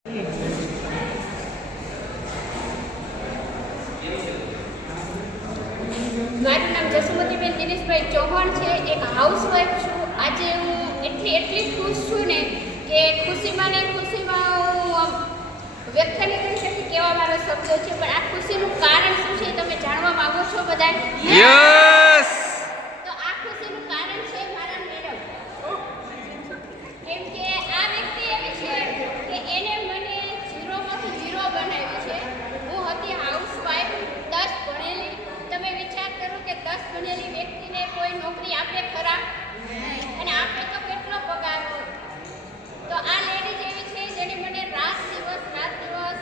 મારું નામ જસુમતીબેન દિનેશભાઈ ચૌહાણ છે. એક હાઉસવાઈફ છું. આજે હું એટલી ખુશ છું ને કે ખુશીમાં હું વ્યક્ત નહીં કરી શકતી કેવા મારા શબ્દો છે. પણ આ ખુશીનું કારણ શું છે તમે જાણવા માંગો છો બધા? યસ. તો આ ખુશીનું કારણ છે મારા મેડમ. કેમ કે આ વ્યક્તિ એવી છે કે એને મને 0 માંથી 0 બનાવી છે. હું હતી હાઉસવાઈફ, 10 ભણેલી. તમે વિચાર કરો કે 10 ભણેલી વ્યક્તિને કોઈ નોકરી આપે ખરા? અને આપે તો કેટલો પગાર હોય. તો આ લેડીઝ એવી છે જેને મને રાત દિવસ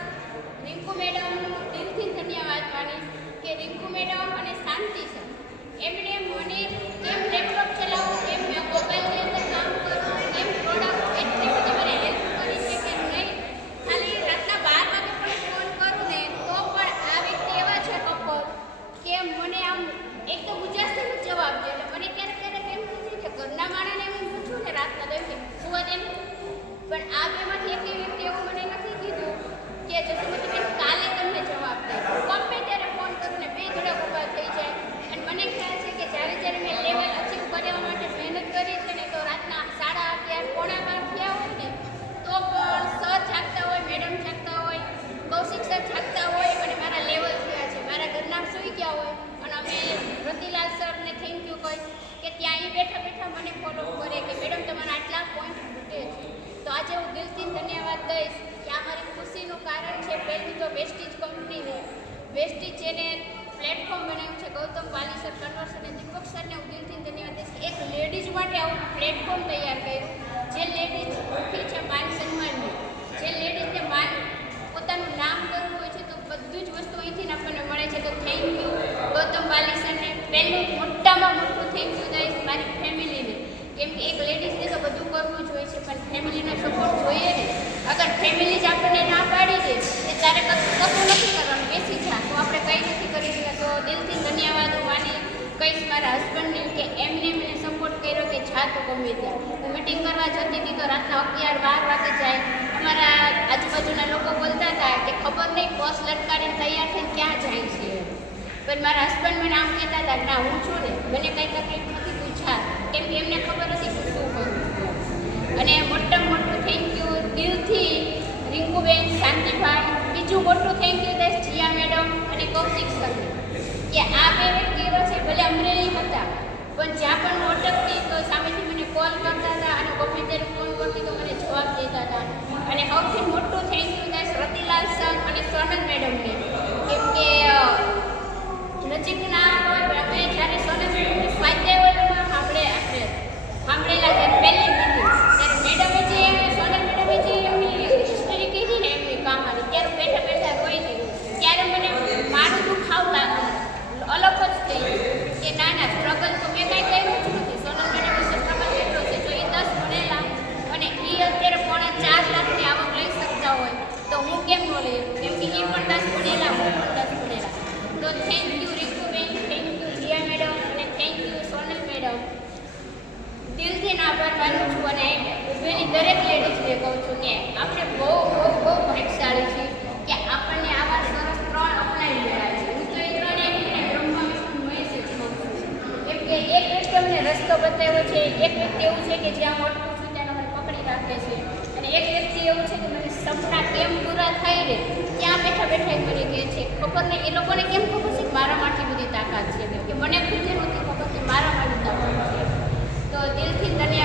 રિંકુ મેડમનું દિલથી ધન્યવાદ માનીશ કે રિંકુ મેડમ અને શાંતિ સર એમણે મને કેમ લેપટોપ ચલાવવું, કેમ મોબાઈલની અંદર કામ કરવું, કેમ પ્રોડક્ટ એટલી બધી મને હેલ્પ કરી છે કે નહીં ખાલી રાતના 12 વાગે પણ ફોન કરું ને તો પણ આ વ્યક્તિ એવા છે કપલ કે મને આમ એક તો ગુજરાતીમાં જવાબ દે. એટલે મને ક્યારેક એમ થાય કે ઘરના માણસને હું પૂછું ને રાતના દે સુવા દે, પણ આ બેમાંથી એક વ્યક્તિ એવું મને નથી કીધું કે જસુમતીબેન કાલે તમને જવાબ દઈશ. ગમે ત્યારે ફોન કરું ને 2 ધડક ઊભા થઈ જાય. અને મને ખ્યાલ છે કે જ્યારે મેં લેવલ અચીવ કરવા માટે મહેનત કરી છે ને તો રાતના 11:30 પોણા 12 થયા હોય ને તો પણ સર જાગતા હોય, મેડમ જાગતા હોય, કૌશિક સર જાગતા હોય અને મારા લેવલ થયા છે. મારા ઘરના સૂઈ ગયા હોય અને અમે રતિલાલ સરને થેન્ક યુ કહીશ કે ત્યાં એ બેઠા મને ફોલો કરે કે મેડમ તમારા આટલા પોઈન્ટ ખૂટે છે. તો આજે હું દિલથી ધન્યવાદ દઈશ કે આ મારી ખુશીનું કારણ છે. પહેલું તો વેસ્ટીજ કંપનીને, વેસ્ટીજ જેને પ્લેટફોર્મ બનાવ્યું છે, ગૌતમ વાલી સર, કન્વર્સ અને દીપક સરને હું દિલથી ધન્યવાદ દઈશ. એક લેડીઝ માટે આવું પ્લેટફોર્મ તૈયાર કર્યું. જે લેડીઝ ભૂખી છે માન સન્માનની, જે લેડીઝને માન પોતાનું નામ કરવું હોય છે તો બધું જ વસ્તુ અહીંથી આપણને મળે છે. તો થેન્ક યુ ગૌતમ વાલી સરને. પહેલું મોટામાં મોટું થેન્ક યુ દઈશ મારી ફેમિલીને. કેમ કે એક લેડીઝને તો બધું કરવું જ હોય છે પણ ફેમિલીનો સપોર્ટ જોઈએ ને. અગર ફેમિલી જ આપણને ના પાડી દે કે તારે કશું નથી કરવાનું, બેસી જા, તો આપણે કંઈ નથી કરી શકતા. તો દિલથી ધન્યવાદ હું માની કહીશ મારા હસબન્ડને કે એમને મને સપોર્ટ કર્યો કે જા તો ગમે ત્યાં. હું મિટિંગ કરવા જતી હતી તો રાતના 11-12 વાગે જાય. અમારા આજુબાજુના લોકો બોલતા હતા કે ખબર નહીં બસ લટકાડીને તૈયાર થઈને ક્યાં જાય છે. પણ મારા હસબન્ડ મને આમ કહેતા હતા ના હું છું ને, મને કંઈ તકલીફ નથી, તું જા. કેમ કે એમને ખબર હતી કે શું કરું છું. અને મોટામાં મોટું થેન્ક યુ દિલથી રિંકુબેન, શાંતિભાઈ. બીજું મોટું થેન્ક યુ દઈશ જીયા મેડમ અને કૌશિક સરને કે આ 2 વ્યક્તિ એવા છે ભલે અમરેલી હતા પણ જ્યાં પણ હું અટકતી તો સામેથી મને કોલ કરતા હતા અને ગમે ત્યારે ફોન કરતી તો મને જવાબ દેતા હતા. અને સૌથી મોટું થેન્ક યુ દઈશ રતિલાલ સર અને સોનલ મેડમને. કેમ કે નજીકના અમે જ્યારે સોનલ મેડમની સ્વાધ્યાયમાં સાંભળેલા જ્યારે પહેલી મિટિંગ ત્યારે મેડમે જે સોનલ મેડમે જે એમની હિસ્ટરી કીધી ને એમની કહાની ત્યારે બેઠા રોઈ ગઈ. ત્યારે મને મારું દુઃખ અલગ જ થઈ ગયું કે ના સ્ટ્રગલ તો મેં કાંઈ કર્યું જ નથી. સોનલ મેડમે સ્ટ્રગલ એટલો છે. જો એ 10 ભણેલા અને એ અત્યારે 4.5 લાખની આવક લઈ શકતા હોય તો હું કેમ ન લઈ શકું? કેમ કે એ પણ 10 ભણેલા, હું પણ 10 ભણેલા. તો thank you Rinkuben, thank you Jiya madam અને થેન્ક યુ સોનલ મેડમ. દિલથી આભાર માનું છું અને ઉભેલી દરેક લેડીઝને કહું છું કે આપણે બહુ ભાગ્યશાળી છીએ કે આપણને આવા સરસ 3 અપલાઈન મળ્યા છે. હું તો એ 3 એમને બ્રહ્મા વિષ્ણુ મહેશ જ કહું છું. કેમ કે એક વ્યક્તિ અમને રસ્તો બતાવ્યો છે, એક વ્યક્તિ એવું છે કે જ્યાં હું અટકું છું ત્યાં મને પકડી રાખે છે, અને એક વ્યક્તિ એવું છે કે મને સપના કેમ પૂરા થાય ને ત્યાં બેઠા મને કહે છે ખબર નહીં એ લોકોને કેમ ખબર છે કે મારામાં આટલી બધી તાકાત છે. કેમ કે મને ખુદ નથી ખબર કે મારામાં આટલી તાકાત છે. તો દિલથી ધન્યવાદ.